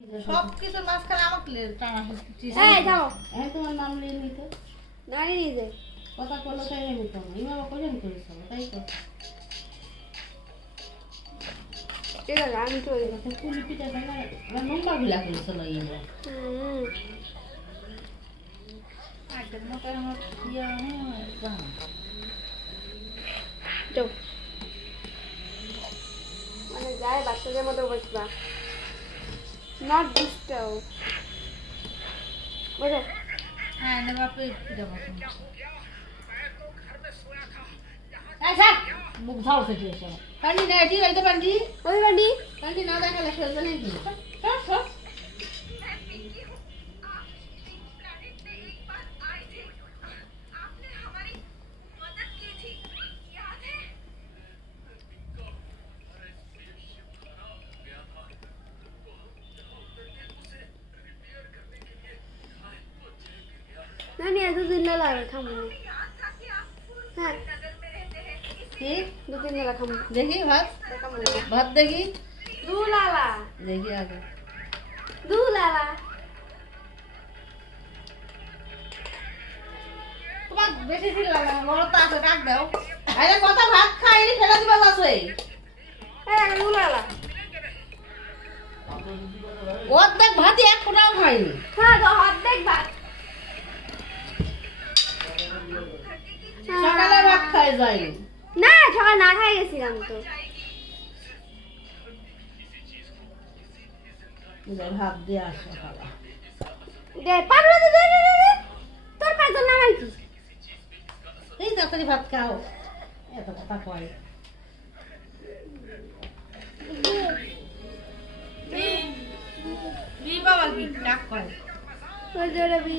সব কিছুর মাঝখানে আমাকে টানা এই যাও তোমার নাম নিয়ে নিতে দাঁড়িয়ে নিয়ে যাই কথা করলো তাই নিত না ইমামা কোজন করেছ তাই তো ঠিক আছে আমি চলে যাই পুলি পিঠা বানা লম্বা গুলা করেছিল ইমা একদম মোটা আমার ইয়া জানা যাও মানে যাই বাচ্চাদের মতো বসবা নট ডিস্টার্ব বসো হ্যাঁ না বাপে পিঠা বসুন আচ্ছা মুখ ঝাল থেকে এসো কান্দি না এটি হইতে পারবি ওই বাড়ি কান্দি না দেখালে ফেলবে নাকি সব সব নানি এতদিন নেলা খামো হ্যাঁ কি 2-3 নেলা খামো দেখি ভাত দেখামো ভাত দেখি দুলালা দেখি আগে দুলালা তোমার বেশি দিল লাগে বড় তো আছে ডাক দাও আরে কত ভাত খাইনি ফেলে দিবা আছে হ্যাঁ দুলালা অর্ধেক ভাতই এক ফোঁটাও খাইনি হ্যাঁ তো অর্ধেক ভাত সকালে ভাত খাই যায়নি না সকাল না খাই গেছিলাম তো ভাত দিয়ে আস সকালে দে পারবে তো দে দে দে তোর পাঁচজন নামাই কি এই তাড়াতাড়ি ভাত খাও এত কথা কয় বি বাবা কি ডাক করে ওই জোরে বি